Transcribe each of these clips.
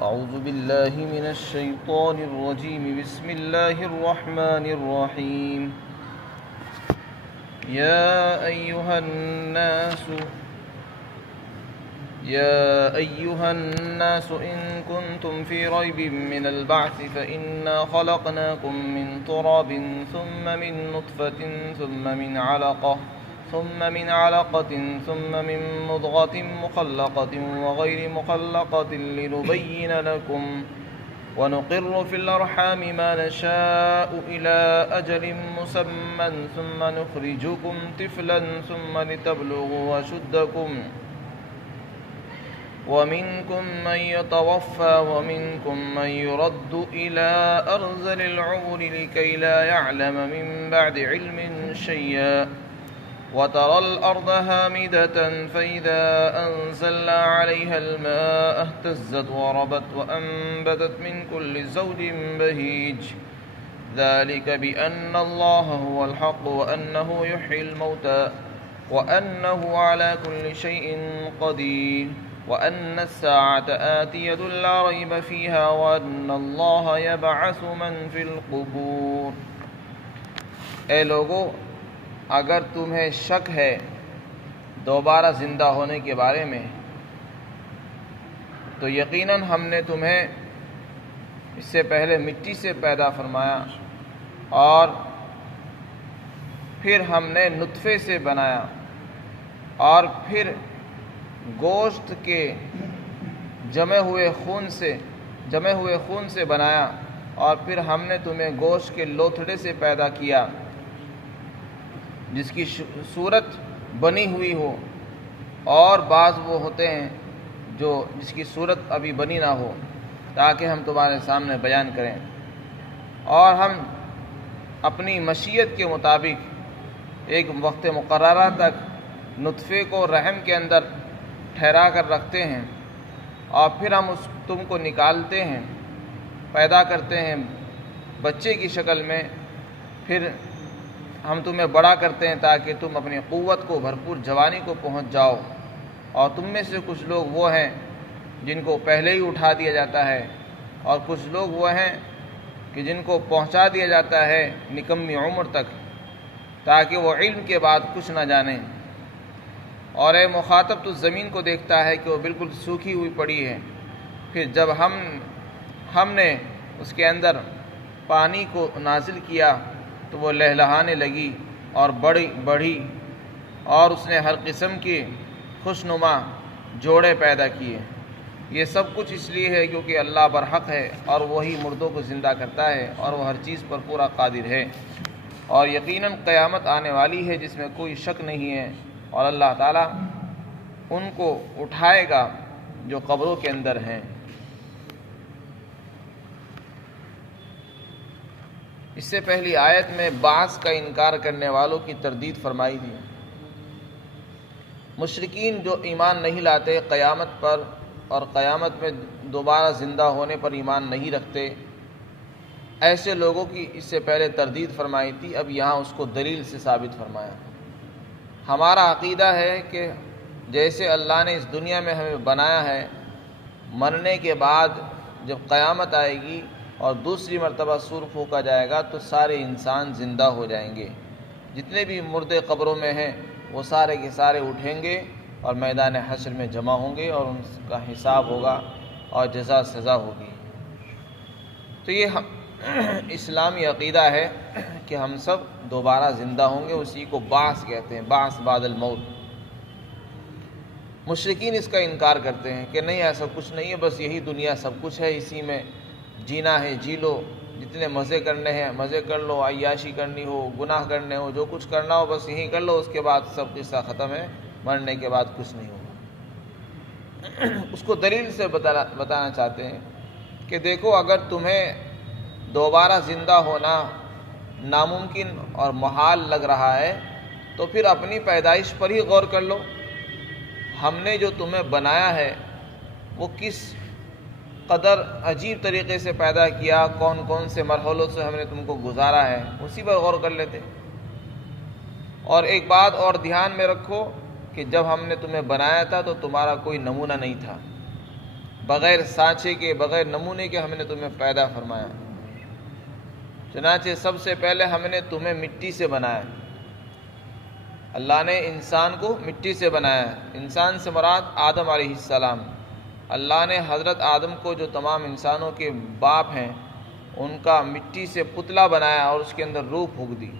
أعوذ بالله من الشيطان الرجيم بسم الله الرحمن الرحيم يا أيها الناس إن كنتم في ريب من البعث فإنا خلقناكم من تراب ثم من نطفة ثم من علقة ثم من مضغة مخلقة وغير مخلقة لنبين لكم ونقر في الأرحام ما نشاء إلى أجل مسمى ثم نخرجكم طفلا ثم لتبلغوا أشدكم ومنكم من يتوفى ومنكم من يرد إلى أرذل العمر لكي لا يعلم من بعد علم شيئا وترى الأرض هامدة فإذا أنزلنا عليها الماء اهتزت وربت وأنبتت من كل زوج بهيج ذلك بأن الله هو الحق وأنه يحيي الموتى وأنه على كل شيء قدير وأن الساعة آتية لا ريب فيها وأن الله يبعث من في القبور۔ اے لوگو، اگر تمہیں شک ہے دوبارہ زندہ ہونے کے بارے میں تو یقیناً ہم نے تمہیں اس سے پہلے مٹی سے پیدا فرمایا اور پھر ہم نے نطفے سے بنایا اور پھر گوشت کے جمے ہوئے خون سے بنایا اور پھر ہم نے تمہیں گوشت کے لوتھڑے سے پیدا کیا جس کی صورت بنی ہوئی ہو، اور بعض وہ ہوتے ہیں جس کی صورت ابھی بنی نہ ہو، تاکہ ہم تمہارے سامنے بیان کریں، اور ہم اپنی مشیت کے مطابق ایک وقت مقررہ تک نطفے کو رحم کے اندر ٹھہرا کر رکھتے ہیں اور پھر ہم تم کو نکالتے ہیں، پیدا کرتے ہیں بچے کی شکل میں، پھر ہم تمہیں بڑا کرتے ہیں تاکہ تم اپنی قوت کو بھرپور جوانی کو پہنچ جاؤ، اور تم میں سے کچھ لوگ وہ ہیں جن کو پہلے ہی اٹھا دیا جاتا ہے، اور کچھ لوگ وہ ہیں کہ جن کو پہنچا دیا جاتا ہے نکمی عمر تک، تاکہ وہ علم کے بعد کچھ نہ جانیں۔ اور اے مخاطب، تو زمین کو دیکھتا ہے کہ وہ بالکل سوکھی ہوئی پڑی ہے، پھر جب ہم نے اس کے اندر پانی کو نازل کیا تو وہ لہلہانے لگی اور بڑھی اور اس نے ہر قسم کے خوشنما جوڑے پیدا کیے۔ یہ سب کچھ اس لیے ہے کیونکہ اللہ برحق ہے اور وہی مردوں کو زندہ کرتا ہے اور وہ ہر چیز پر پورا قادر ہے، اور یقیناً قیامت آنے والی ہے جس میں کوئی شک نہیں ہے، اور اللہ تعالیٰ ان کو اٹھائے گا جو قبروں کے اندر ہیں۔ اس سے پہلی آیت میں بعث کا انکار کرنے والوں کی تردید فرمائی تھی۔ مشرکین جو ایمان نہیں لاتے قیامت پر اور قیامت میں دوبارہ زندہ ہونے پر ایمان نہیں رکھتے، ایسے لوگوں کی اس سے پہلے تردید فرمائی تھی، اب یہاں اس کو دلیل سے ثابت فرمایا۔ ہمارا عقیدہ ہے کہ جیسے اللہ نے اس دنیا میں ہمیں بنایا ہے، مرنے کے بعد جب قیامت آئے گی اور دوسری مرتبہ سور پھونکا جائے گا تو سارے انسان زندہ ہو جائیں گے، جتنے بھی مردے قبروں میں ہیں وہ سارے کے سارے اٹھیں گے اور میدان حشر میں جمع ہوں گے اور ان کا حساب ہوگا اور جزا سزا ہوگی۔ تو یہ اسلامی عقیدہ ہے کہ ہم سب دوبارہ زندہ ہوں گے، اسی کو بعث کہتے ہیں، بعث بعد الموت۔ مشرکین اس کا انکار کرتے ہیں کہ نہیں، ایسا کچھ نہیں ہے، بس یہی دنیا سب کچھ ہے، اسی میں جینا ہے جی لو، جتنے مزے کرنے ہیں مزے کر لو، عیاشی کرنی ہو، گناہ کرنے ہو، جو کچھ کرنا ہو بس یہی کر لو، اس کے بعد سب قصہ ختم ہے، مرنے کے بعد کچھ نہیں ہوگا۔ اس کو دلیل سے بتانا چاہتے ہیں کہ دیکھو، اگر تمہیں دوبارہ زندہ ہونا ناممکن اور محال لگ رہا ہے تو پھر اپنی پیدائش پر ہی غور کر لو۔ ہم نے جو تمہیں بنایا ہے وہ کس قدر عجیب طریقے سے پیدا کیا، کون کون سے مرحلوں سے ہم نے تم کو گزارا ہے، اسی پر غور کر لیتے۔ اور ایک بات اور دھیان میں رکھو کہ جب ہم نے تمہیں بنایا تھا تو تمہارا کوئی نمونہ نہیں تھا، بغیر سانچے کے، بغیر نمونے کے ہم نے تمہیں پیدا فرمایا۔ چنانچہ سب سے پہلے ہم نے تمہیں مٹی سے بنایا۔ اللہ نے انسان کو مٹی سے بنایا۔ انسان سے مراد آدم علیہ السلام۔ اللہ نے حضرت آدم کو، جو تمام انسانوں کے باپ ہیں، ان کا مٹی سے پتلا بنایا اور اس کے اندر روح پھونک دی۔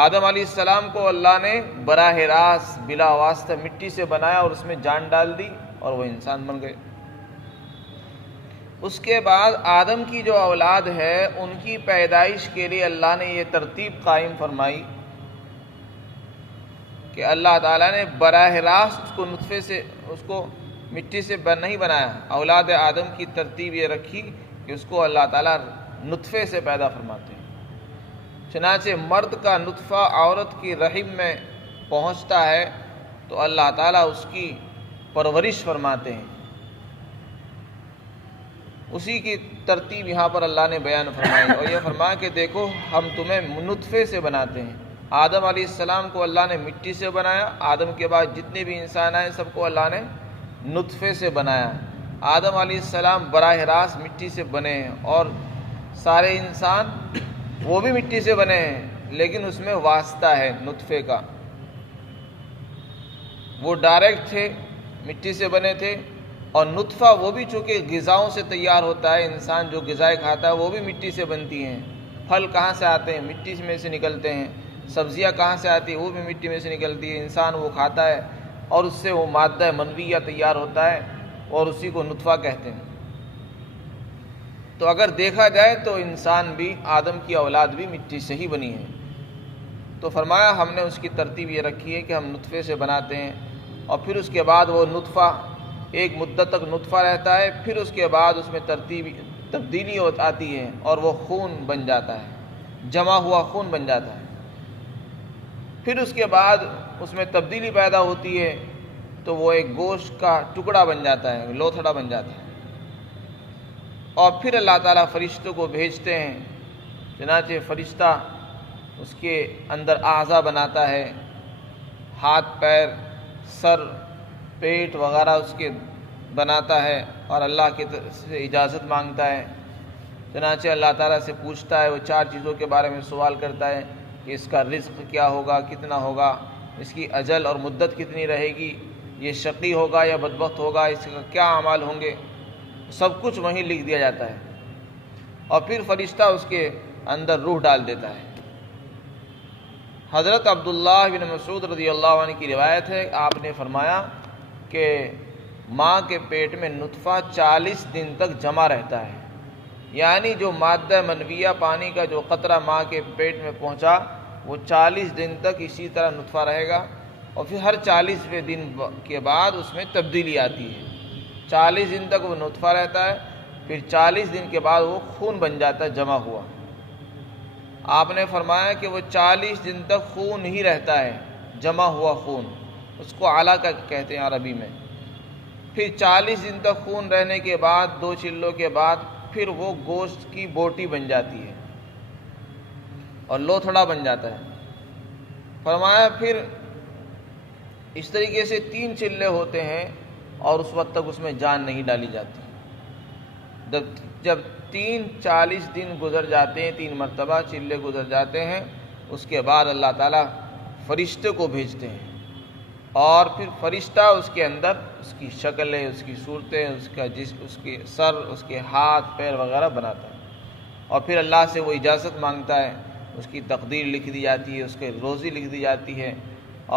آدم علیہ السلام کو اللہ نے براہ راست بلا واسطہ مٹی سے بنایا اور اس میں جان ڈال دی اور وہ انسان بن گئے۔ اس کے بعد آدم کی جو اولاد ہے ان کی پیدائش کے لیے اللہ نے یہ ترتیب قائم فرمائی کہ اللہ تعالیٰ نے براہ راست اس کو نطفے سے، اس کو مٹی سے نہیں بنایا۔ اولاد آدم کی ترتیب یہ رکھی کہ اس کو اللہ تعالیٰ نطفے سے پیدا فرماتے ہیں۔ چنانچہ مرد کا نطفہ عورت کی رحم میں پہنچتا ہے تو اللہ تعالیٰ اس کی پرورش فرماتے ہیں۔ اسی کی ترتیب یہاں پر اللہ نے بیان فرمائی اور یہ فرمایا کہ دیکھو ہم تمہیں نطفے سے بناتے ہیں۔ آدم علیہ السلام کو اللہ نے مٹی سے بنایا۔ آدم کے بعد جتنے بھی انسان آئے سب کو اللہ نے نطفے سے بنایا۔ آدم علیہ السلام براہ راست مٹی سے بنے ہیں اور سارے انسان وہ بھی مٹی سے بنے ہیں، لیکن اس میں واسطہ ہے نطفے کا۔ وہ ڈائریکٹ تھے، مٹی سے بنے تھے، اور نطفہ وہ بھی چونکہ غذاؤں سے تیار ہوتا ہے، انسان جو غذائیں کھاتا ہے وہ بھی مٹی سے بنتی ہیں۔ پھل کہاں سے آتے ہیں؟ مٹی میں سے نکلتے ہیں۔ سبزیاں کہاں سے آتی ہیں؟ وہ بھی مٹی میں سے نکلتی ہے۔ انسان وہ کھاتا ہے اور اس سے وہ مادہ منویہ تیار ہوتا ہے اور اسی کو نطفہ کہتے ہیں۔ تو اگر دیکھا جائے تو انسان بھی، آدم کی اولاد بھی مٹی سے ہی بنی ہے۔ تو فرمایا ہم نے اس کی ترتیب یہ رکھی ہے کہ ہم نطفے سے بناتے ہیں اور پھر اس کے بعد وہ نطفہ ایک مدت تک نطفہ رہتا ہے، پھر اس کے بعد اس میں تبدیلی آتی ہے اور وہ خون بن جاتا ہے، جمع ہوا خون بن جاتا ہے۔ پھر اس کے بعد اس میں تبدیلی پیدا ہوتی ہے تو وہ ایک گوشت کا ٹکڑا بن جاتا ہے، لوتھڑا بن جاتا ہے، اور پھر اللہ تعالیٰ فرشتوں کو بھیجتے ہیں۔ چنانچہ فرشتہ اس کے اندر اعضاء بناتا ہے، ہاتھ، پیر، سر، پیٹ وغیرہ اس کے بناتا ہے اور اللہ کی طرف سے اجازت مانگتا ہے۔ چنانچہ اللہ تعالیٰ سے پوچھتا ہے، وہ 4 چیزوں کے بارے میں سوال کرتا ہے کہ اس کا رزق کیا ہوگا، کتنا ہوگا، اس کی اجل اور مدت کتنی رہے گی، یہ شقی ہوگا یا بدبخت ہوگا، اس کا کیا اعمال ہوں گے، سب کچھ وہیں لکھ دیا جاتا ہے۔ اور پھر فرشتہ اس کے اندر روح ڈال دیتا ہے۔ حضرت عبداللہ بن مسعود رضی اللہ عنہ کی روایت ہے، آپ نے فرمایا کہ ماں کے پیٹ میں نطفہ 40 دن تک جمع رہتا ہے، یعنی جو مادہ منویہ پانی کا جو قطرہ ماں کے پیٹ میں پہنچا وہ 40 دن تک اسی طرح نطفہ رہے گا، اور پھر ہر 40ویں دن کے بعد اس میں تبدیلی آتی ہے۔ 40 دن تک وہ نطفہ رہتا ہے، پھر 40 دن کے بعد وہ خون بن جاتا ہے جمع ہوا۔ آپ نے فرمایا کہ وہ 40 دن تک خون ہی رہتا ہے، جمع ہوا خون، اس کو علاقہ کہتے ہیں عربی میں۔ پھر 40 دن تک خون رہنے کے بعد 2 چلوں کے بعد پھر وہ گوشت کی بوٹی بن جاتی ہے اور لوتھڑا بن جاتا ہے۔ فرمایا پھر اس طریقے سے 3 چلے ہوتے ہیں اور اس وقت تک اس میں جان نہیں ڈالی جاتی۔ جب 40 دن گزر جاتے ہیں، 3 مرتبہ چلے گزر جاتے ہیں، اس کے بعد اللہ تعالیٰ فرشتے کو بھیجتے ہیں اور پھر فرشتہ اس کے اندر اس کی شکلیں، اس کی صورتیں، اس کا جسم، اس کے سر، اس کے ہاتھ، پیر وغیرہ بناتا ہے، اور پھر اللہ سے وہ اجازت مانگتا ہے، اس کی تقدیر لکھ دی جاتی ہے، اس کی روزی لکھ دی جاتی ہے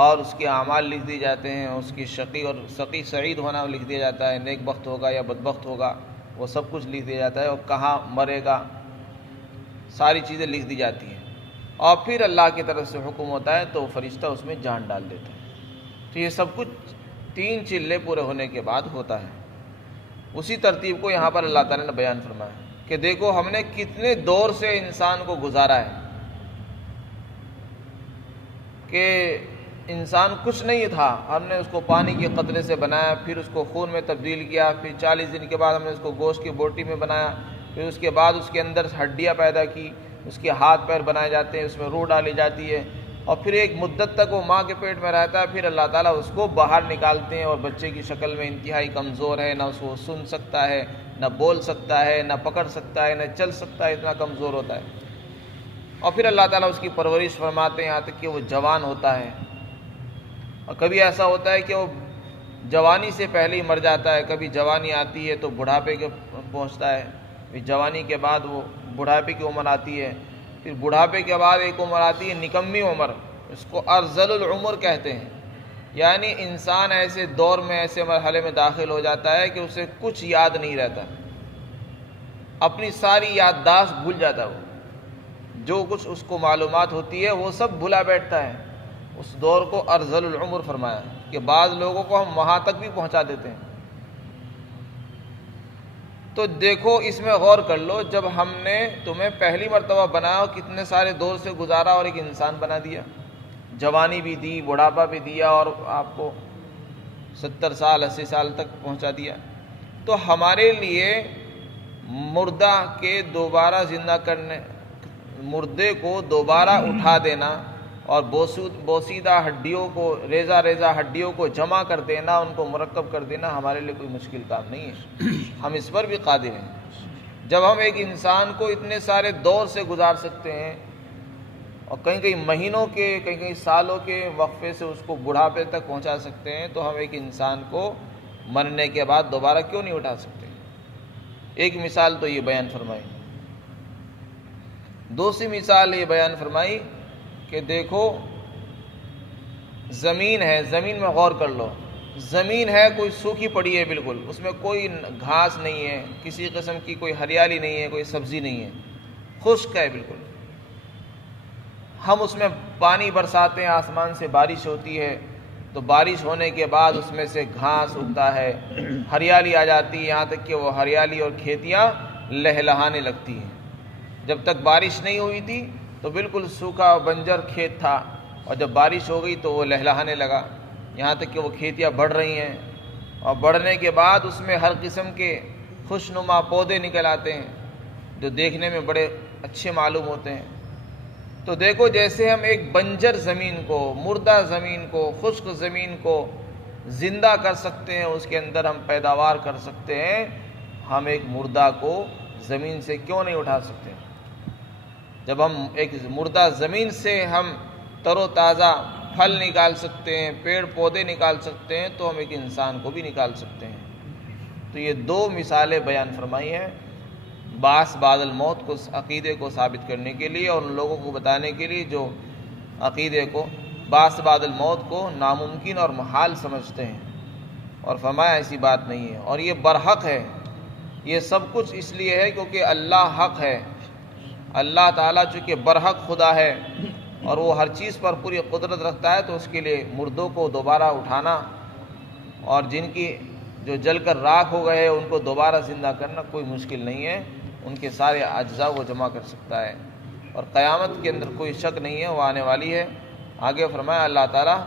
اور اس کے اعمال لکھ دیے جاتے ہیں، اس کی شقی اور سعید ہونا لکھ دیا جاتا ہے، نیک بخت ہوگا یا بدبخت ہوگا، وہ سب کچھ لکھ دیا جاتا ہے، اور کہاں مرے گا، ساری چیزیں لکھ دی جاتی ہیں، اور پھر اللہ کی طرف سے حکم ہوتا ہے تو فرشتہ اس میں جان ڈال دیتا ہے۔ تو یہ سب کچھ 3 چلے پورے ہونے کے بعد ہوتا ہے۔ اسی ترتیب کو یہاں پر اللہ تعالیٰ نے بیان فرمایا کہ دیکھو ہم نے کتنے دور سے انسان کو گزارا ہے، کہ انسان کچھ نہیں تھا، ہم نے اس کو پانی کے قطرے سے بنایا، پھر اس کو خون میں تبدیل کیا، پھر 40 دن کے بعد ہم نے اس کو گوشت کی بوٹی میں بنایا، پھر اس کے بعد اس کے اندر ہڈیاں پیدا کی، اس کے ہاتھ پیر بنائے جاتے ہیں، اس میں روح ڈالی جاتی ہے، اور پھر ایک مدت تک وہ ماں کے پیٹ میں رہتا ہے، پھر اللہ تعالیٰ اس کو باہر نکالتے ہیں، اور بچے کی شکل میں انتہائی کمزور ہے، نہ اس کو سن سکتا ہے، نہ بول سکتا ہے، نہ پکڑ سکتا ہے، نہ چل سکتا ہے، اتنا کمزور ہوتا ہے۔ اور پھر اللہ تعالیٰ اس کی پرورش فرماتے ہیں یہاں تک کہ وہ جوان ہوتا ہے۔ اور کبھی ایسا ہوتا ہے کہ وہ جوانی سے پہلے ہی مر جاتا ہے، کبھی جوانی آتی ہے تو بڑھاپے کے پہنچتا ہے، پھر جوانی کے بعد وہ بڑھاپے کی عمر آتی ہے، پھر بڑھاپے کے بعد ایک عمر آتی ہے نکمی عمر، اس کو ارذل العمر کہتے ہیں۔ یعنی انسان ایسے دور میں، ایسے مرحلے میں داخل ہو جاتا ہے کہ اسے کچھ یاد نہیں رہتا، اپنی ساری یادداشت بھول جاتا ہے، وہ جو کچھ اس کو معلومات ہوتی ہے وہ سب بھلا بیٹھتا ہے۔ اس دور کو ارذل العمر فرمایا کہ بعض لوگوں کو ہم وہاں تک بھی پہنچا دیتے ہیں۔ تو دیکھو اس میں غور کر لو، جب ہم نے تمہیں پہلی مرتبہ بنایا، کتنے سارے دور سے گزارا اور ایک انسان بنا دیا، جوانی بھی دی، بڑھاپا بھی دیا، اور آپ کو 70 سال 80 سال تک پہنچا دیا۔ تو ہمارے لیے مردہ کے دوبارہ زندہ کرنے، مردے کو دوبارہ اٹھا دینا اور بوسیدہ ہڈیوں کو، ریزہ ریزہ ہڈیوں کو جمع کر دینا، ان کو مرکب کر دینا ہمارے لیے کوئی مشکل کام نہیں ہے، ہم اس پر بھی قادر ہیں۔ جب ہم ایک انسان کو اتنے سارے دور سے گزار سکتے ہیں، اور کہیں کہیں مہینوں کے، کہیں کہیں سالوں کے وقفے سے اس کو بڑھاپے تک پہنچا سکتے ہیں، تو ہم ایک انسان کو مرنے کے بعد دوبارہ کیوں نہیں اٹھا سکتے؟ ایک مثال تو یہ بیان فرمائی۔ دوسری مثال یہ بیان فرمائی کہ دیکھو زمین ہے، زمین میں غور کر لو، زمین ہے کوئی سوکھی پڑی ہے، بالکل اس میں کوئی گھاس نہیں ہے، کسی قسم کی کوئی ہریالی نہیں ہے، کوئی سبزی نہیں ہے، خشک ہے بالکل۔ ہم اس میں پانی برساتے ہیں، آسمان سے بارش ہوتی ہے، تو بارش ہونے کے بعد اس میں سے گھاس اگتا ہے، ہریالی آ جاتی ہے، یہاں تک کہ وہ ہریالی اور کھیتیاں لہلہانے لگتی ہیں۔ جب تک بارش نہیں ہوئی تھی تو بالکل سوکھا بنجر کھیت تھا، اور جب بارش ہو گئی تو وہ لہلہانے لگا، یہاں تک کہ وہ کھیتیاں بڑھ رہی ہیں، اور بڑھنے کے بعد اس میں ہر قسم کے خوشنما پودے نکل آتے ہیں جو دیکھنے میں بڑے اچھے معلوم ہوتے ہیں۔ تو دیکھو جیسے ہم ایک بنجر زمین کو، مردہ زمین کو، خشک زمین کو زندہ کر سکتے ہیں، اس کے اندر ہم پیداوار کر سکتے ہیں، ہم ایک مردہ کو زمین سے کیوں نہیں اٹھا سکتے؟ جب ہم ایک مردہ زمین سے ہم تر و تازہ پھل نکال سکتے ہیں، پیڑ پودے نکال سکتے ہیں، تو ہم ایک انسان کو بھی نکال سکتے ہیں۔ تو یہ دو مثالیں بیان فرمائی ہیں بعث بعد الموت کو، عقیدے کو ثابت کرنے کے لیے، اور ان لوگوں کو بتانے کے لیے جو عقیدے کو، بعث بعد الموت کو ناممکن اور محال سمجھتے ہیں، اور فرمایا ایسی بات نہیں ہے، اور یہ برحق ہے۔ یہ سب کچھ اس لیے ہے کیونکہ اللہ حق ہے، اللہ تعالیٰ چونکہ برحق خدا ہے اور وہ ہر چیز پر پوری قدرت رکھتا ہے، تو اس کے لیے مردوں کو دوبارہ اٹھانا اور جن کی جو جل کر راکھ ہو گئے ان کو دوبارہ زندہ کرنا کوئی مشکل نہیں ہے، ان کے سارے اجزاء وہ جمع کر سکتا ہے، اور قیامت کے اندر کوئی شک نہیں ہے، وہ آنے والی ہے۔ آگے فرمایا اللہ تعالیٰ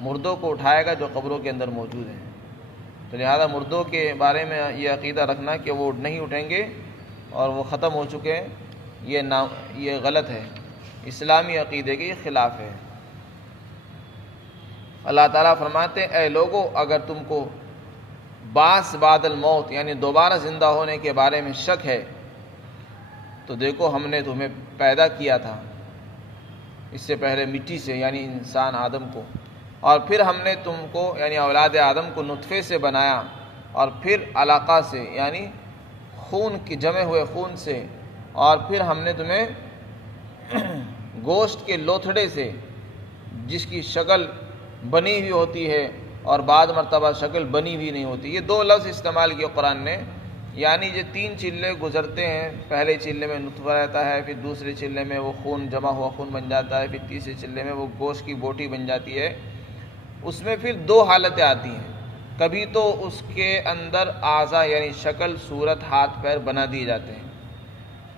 مردوں کو اٹھائے گا جو قبروں کے اندر موجود ہیں، تو لہذا مردوں کے بارے میں یہ عقیدہ رکھنا کہ وہ نہیں اٹھیں گے اور وہ ختم ہو چکے ہیں، یہ غلط ہے، اسلامی عقیدے کے خلاف ہے۔ اللہ تعالیٰ فرماتے ہیں اے لوگو اگر تم کو بعث بعد الموت یعنی دوبارہ زندہ ہونے کے بارے میں شک ہے تو دیکھو ہم نے تمہیں پیدا کیا تھا اس سے پہلے مٹی سے یعنی انسان آدم کو، اور پھر ہم نے تم کو یعنی اولاد آدم کو نطفے سے بنایا، اور پھر علقہ سے یعنی خون کی جمے ہوئے خون سے، اور پھر ہم نے تمہیں گوشت کے لوتھڑے سے جس کی شکل بنی ہوئی ہوتی ہے اور بعد مرتبہ شکل بنی ہوئی نہیں ہوتی، یہ دو لفظ استعمال کیے قرآن نے، یعنی یہ تین چلے گزرتے ہیں، پہلے چلے میں نطفہ رہتا ہے، پھر دوسرے چلے میں وہ خون جمع ہوا خون بن جاتا ہے، پھر تیسرے چلے میں وہ گوشت کی بوٹی بن جاتی ہے، اس میں پھر دو حالتیں آتی ہیں، کبھی تو اس کے اندر اعضاء یعنی شکل صورت ہاتھ پیر بنا دیے جاتے ہیں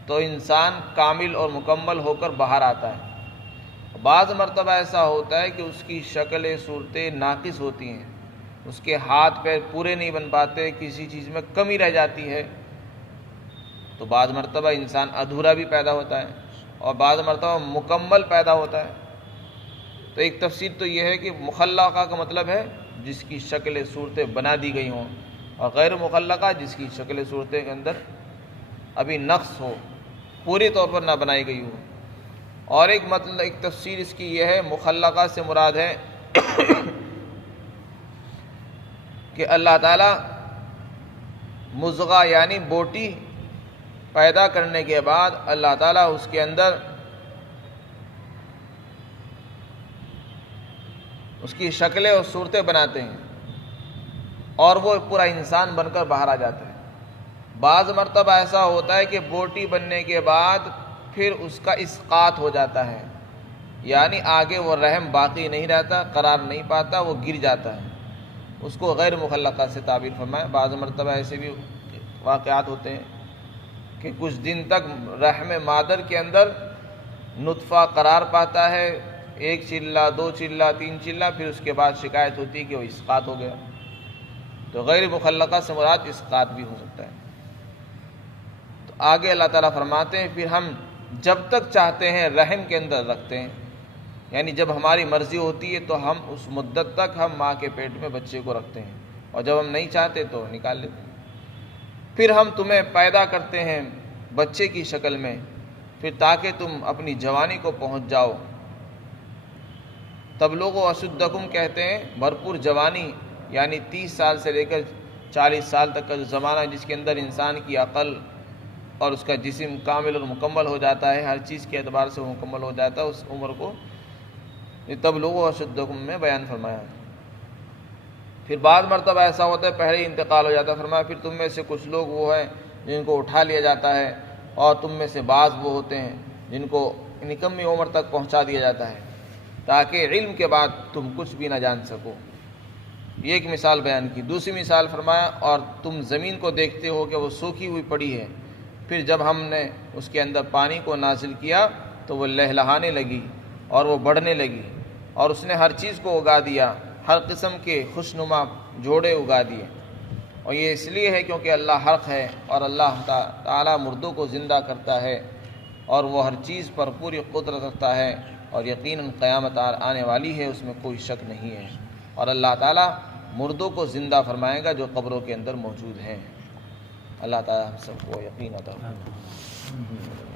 تو انسان کامل اور مکمل ہو کر باہر آتا ہے، بعض مرتبہ ایسا ہوتا ہے کہ اس کی شکلیں صورتیں ناقص ہوتی ہیں، اس کے ہاتھ پیر پورے نہیں بن پاتے، کسی چیز میں کمی رہ جاتی ہے، تو بعض مرتبہ انسان ادھورا بھی پیدا ہوتا ہے اور بعض مرتبہ مکمل پیدا ہوتا ہے۔ تو ایک تفسیر تو یہ ہے کہ مخلقہ کا مطلب ہے جس کی شکل صورتیں بنا دی گئی ہوں، اور غیر مخلقہ جس کی شکل صورتیں کے اندر ابھی نقص ہو، پوری طور پر نہ بنائی گئی ہو۔ اور ایک تفسیر اس کی یہ ہے، مخلقہ سے مراد ہے کہ اللہ تعالیٰ مضغہ یعنی بوٹی پیدا کرنے کے بعد اللہ تعالیٰ اس کے اندر اس کی شکلیں اور صورتیں بناتے ہیں اور وہ پورا انسان بن کر باہر آ جاتا ہے۔ بعض مرتبہ ایسا ہوتا ہے کہ بوٹی بننے کے بعد پھر اس کا اسقاط ہو جاتا ہے، یعنی آگے وہ رحم باقی نہیں رہتا، قرار نہیں پاتا، وہ گر جاتا ہے، اس کو غیر مخلقہ سے تعبیر فرمائے۔ بعض مرتبہ ایسے بھی واقعات ہوتے ہیں کہ کچھ دن تک رحم مادر کے اندر نطفہ قرار پاتا ہے، 1 چلہ 2 چلہ 3 چلہ، پھر اس کے بعد شکایت ہوتی ہے کہ وہ اسقاط ہو گیا۔ تو غیر مخلقہ سے مراد اسقاط بھی ہو سکتا ہے۔ تو آگے اللہ تعالیٰ فرماتے ہیں پھر ہم جب تک چاہتے ہیں رحم کے اندر رکھتے ہیں، یعنی جب ہماری مرضی ہوتی ہے تو ہم اس مدت تک ہم ماں کے پیٹ میں بچے کو رکھتے ہیں، اور جب ہم نہیں چاہتے تو نکال لیتے ہیں۔ پھر ہم تمہیں پیدا کرتے ہیں بچے کی شکل میں، پھر تاکہ تم اپنی جوانی کو پہنچ جاؤ۔ تبلغوا اشدکم کہتے ہیں بھرپور جوانی، یعنی 30 سال سے لے کر 40 سال تک کا جو زمانہ ہے جس کے اندر انسان کی عقل اور اس کا جسم کامل اور مکمل ہو جاتا ہے، ہر چیز کے اعتبار سے مکمل ہو جاتا ہے، اس عمر کو یہ تبلغوا اشدکم میں بیان فرمایا۔ پھر بعض مرتبہ ایسا ہوتا ہے پہلے ہی انتقال ہو جاتا ہے، فرمایا پھر تم میں سے کچھ لوگ وہ ہیں جن کو اٹھا لیا جاتا ہے، اور تم میں سے بعض وہ ہوتے ہیں جن کو نکمی عمر تک پہنچا دیا جاتا ہے، تاکہ علم کے بعد تم کچھ بھی نہ جان سکو۔ یہ ایک مثال بیان کی۔ دوسری مثال فرمایا اور تم زمین کو دیکھتے ہو کہ وہ سوکھی ہوئی پڑی ہے، پھر جب ہم نے اس کے اندر پانی کو نازل کیا تو وہ لہلہانے لگی اور وہ بڑھنے لگی، اور اس نے ہر چیز کو اگا دیا، ہر قسم کے خوشنما جوڑے اگا دیے۔ اور یہ اس لیے ہے کیونکہ اللہ حق ہے، اور اللہ تعالیٰ مردوں کو زندہ کرتا ہے، اور وہ ہر چیز پر پوری قدرت رکھتا ہے، اور یقیناً قیامت آنے والی ہے، اس میں کوئی شک نہیں ہے۔ اور اللہ تعالیٰ مردوں کو زندہ فرمائے گا جو قبروں کے اندر موجود ہیں۔ اللہ تعالیٰ ہم سب کو یقین عطا فرمائے۔